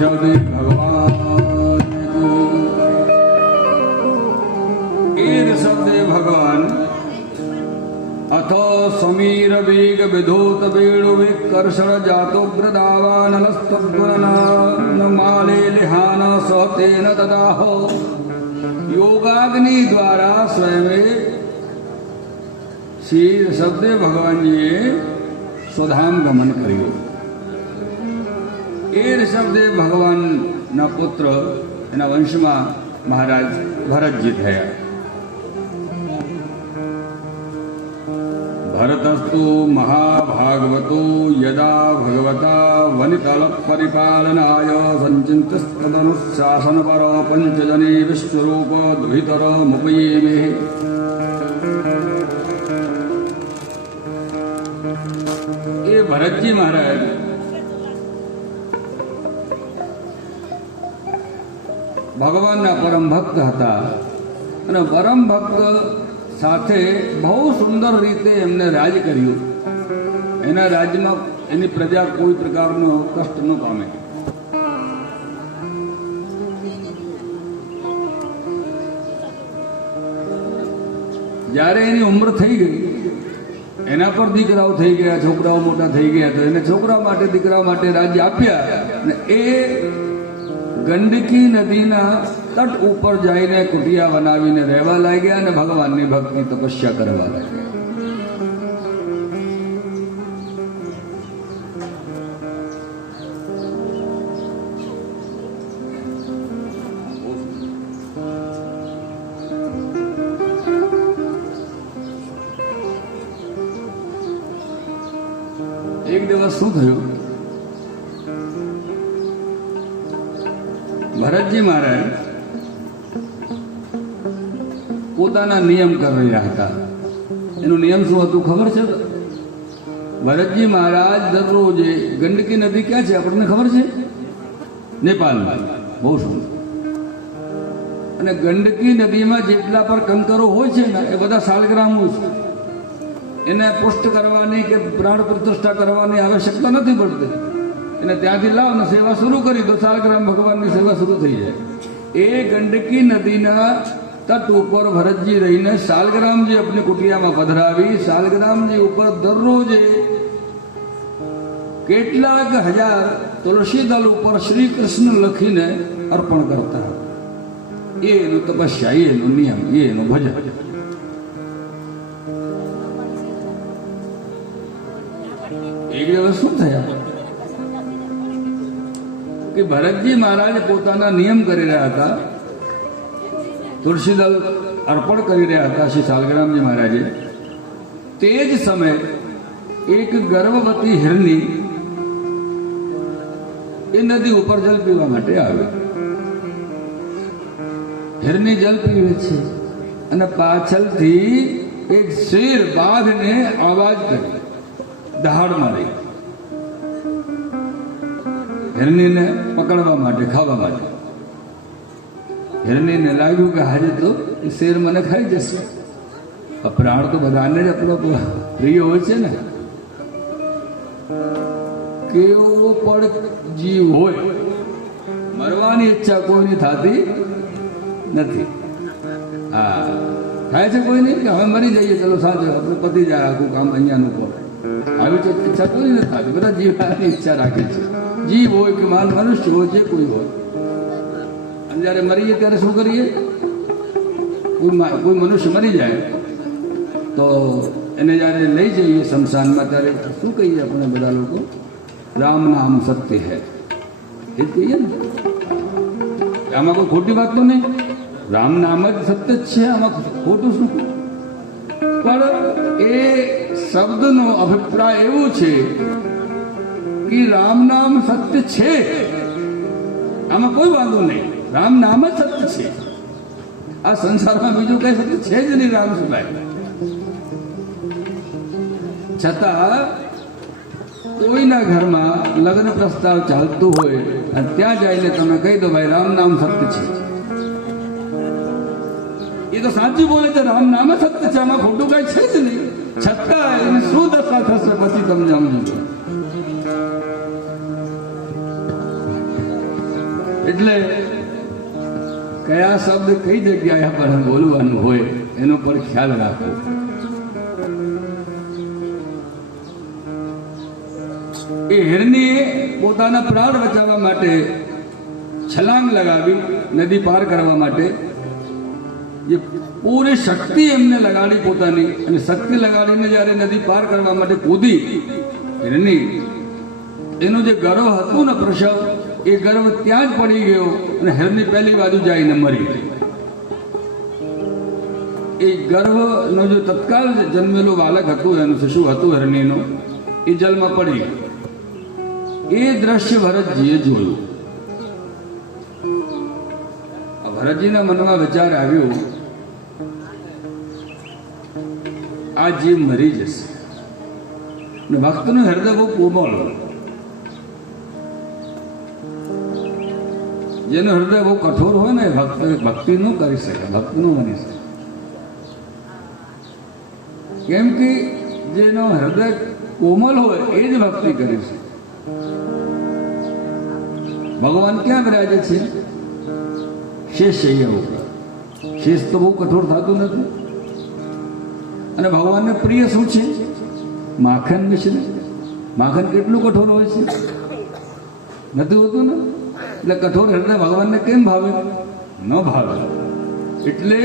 ऋषभदेव भगवान ऋषभदेव भगवान अथ समीर वेग विधोत वेणु विकर्षण जातोग्रदावानलस्तद्वरन माले लिहान सहतेन ददाह योगाग्नि द्वारा स्वयं श्री ऋषभदेव भगवान जी स्वधाम गमन કર્યું। એ ऋषभदेव ભગવાન ના પુત્ર એના વંશમાં મહારાજ ભરતજી થયા। ભરતસ્તુ મહાભાગવતો યદા ભગવતા વનિતલ પરિપાલનાય સંચિંતસ્તદનુશાસન પર પંચજને વિશ્વરૂપ દ્વિતર મુપયેમે। એ ભરતજી મહારાજ ભગવાનના પરમ ભક્ત હતા અને પરમ ભક્ત સાથે બહુ સુંદર રીતે એમને રાજ કર્યું। એના રાજમાં એની પ્રજા કોઈ પ્રકારનો કષ્ટ ન પામે। જ્યારે એની ઉંમર થઈ ગઈ, એના પર દીકરાઓ થઈ ગયા, છોકરાઓ મોટા થઈ ગયા, તો એને છોકરા માટે દીકરા માટે રાજ્ય આપ્યા અને એ ગંડકી નદીના તટ ઉપર જઈને કુટિયા બનાવીને રહેવા લાગ્યા અને ભગવાનની ભક્તિ તપસ્યા કરવા લાગ્યા। એક દિવસ શું થયું, ભરતજી મહારાજ પોતાના નિયમ કરી રહ્યા હતા। એનું નિયમ શું હતું ખબર છે? ભરતજી મહારાજ દરરોજ ગંડકી નદી ક્યાં છે આપણને ખબર છે? નેપાળમાં। બહુ સુંદર। અને ગંડકી નદીમાં જેટલા પર કંકરો હોય છે ને એ બધા શાલગ્રામો છે। એને પુષ્ટ કરવાની કે પ્રાણ પ્રતિષ્ઠા કરવાની આવશ્યકતા નથી પડતી। એને ત્યાંથી લાવ ને સેવા શરૂ કરી દો, શાલગ્રામ ભગવાનની સેવા શરૂ થઈ જાય। એ ગંડકી નદીના તટ ઉપર ભરતજી રહીને શાલગ્રામજી આપની કુટિયામાં પધરાવી શાલગ્રામજી ઉપર દરરોજ કેટલાક હજાર તુલસી દળ ઉપર શ્રી કૃષ્ણ લખીને અર્પણ કરતા। એ એનું તપસ્યા, એ એનો નિયમ, એ એનું ભજન। એક દિવસ શું થયા કે ભરતજી મહારાજ પોતાના નિયમ કરી રહ્યા હતા, તુલસીદળ અર્પણ કરી રહ્યા હતા શ્રી શાલગ્રામજી મહારાજે। તે જ સમયે એક ગર્ભવતી હિરણી એ નદી ઉપર જલ પીવા માટે આવે। હિરણી જલ પીવે છે અને પાછળથી એક શેર બાઘને અવાજ કરી દહાડ મારી હિરણીને પકડવા માટે, ખાવા માટે। હિરણીને લાગ્યું કે આજે તો શેર મને ખાઈ જશે। પ્રાણ તો બધાને જ આપણો પ્રિય હોય છે ને। કેવો પણ જીવ હોય, મરવાની ઈચ્છા કોઈની થતી નથી। હા, થાય છે કોઈની કે હવે મરી જઈએ, ચલો સાચો આપણે પતી જાય આખું કામ અહીંયાનું કહો, આવી ઈચ્છા કોઈ નથી થતી। બધા જીવવાની ઈચ્છા રાખે છે, જીવ હોય કે મનુષ્ય હોય, જે કોઈ હોય। અને જ્યારે મરીએ ત્યારે શું કરીએ? કોઈ મનુષ્ય મરી જાય તો એને જ્યારે લઈ જઈએ શમશાનમાં ત્યારે શું કહીએ આપણે બધા લોકો? રામ નામ સત્ય હૈ, એ જ કહીએ ને। આમાં કોઈ ખોટી વાત તો નહીં, રામ નામ જ સત્ય જ છે, આમાં ખોટું શું? પણ એ શબ્દનો અભિપ્રાય એવું છે કે રામ નામ સત્ય છે, આમાં કોઈ વાંધો નહીં, રામ નામ જ સત્ય છે। આ સંસારમાં બીજું કઈ સત્ય છે જ નહીં રામ સિવાય। છતાં કોઈના ઘરમાં લગ્ન પ્રસ્તાવ ચાલતું હોય અને ત્યાં જઈને તમે કહી દો ભાઈ રામ નામ સત્ય છે, એ તો સાચું બોલે છે, રામ નામ સત્ય છે, આમાં ખોટું કઈ છે જ નહીં। છતાં એની શું દશા થશે પછી તમે સમજો। એટલે કયા શબ્દ કઈ જગ્યાએ આપણે બોલવાનું હોય એનો પર ખ્યાલ રાખવો. એ હિરણીએ પોતાના પ્રાણ બચાવવા માટે છલાંગ લગાવી નદી પાર કરવા માટે. એ પૂરી શક્તિ એમને લગાડી પોતાની, અને શક્તિ લગાડીને જ્યારે નદી પાર કરવા માટે કૂદી હિરણી, એનું જે ગર્વ હતું ને પ્રસવ, એ ગર્વ ત્યાં જ પડી ગયો અને હિરણી પહેલી બાજુ જઈને મરી. એ ગર્ભનો જે તત્કાલ જન્મેલું બાલક હતું, એનું શિશુ હતું હિરણીનું, એ જલમાં પડી. એ દ્રશ્ય ભરતજીએ જોયું. ભરતજીના મનમાં વિચાર આવ્યો, આ જીવ મરી જશે. ને ભક્તનું હૃદય બહુ કોમળ, જેનું હૃદય બહુ કઠોર હોય ને ભક્તિ ન કરી શકે, ભક્તિ ન બની શકે. કેમ કે જેનો હૃદય કોમલ હોય એ જ ભક્તિ કરી શકે. ભગવાન ક્યાં બિરાજે છે? શેષ શૈયા ઉપર. શેષ તો બહુ કઠોર થતું નથી. અને ભગવાનને પ્રિય શું છે? માખણ મિશ્ર. માખણ કેટલું કઠોર હોય છે? નથી હોતું ને. એટલે કઠોર હૃદય ભગવાનને કેમ ભાવે? ન ભાવે. એટલે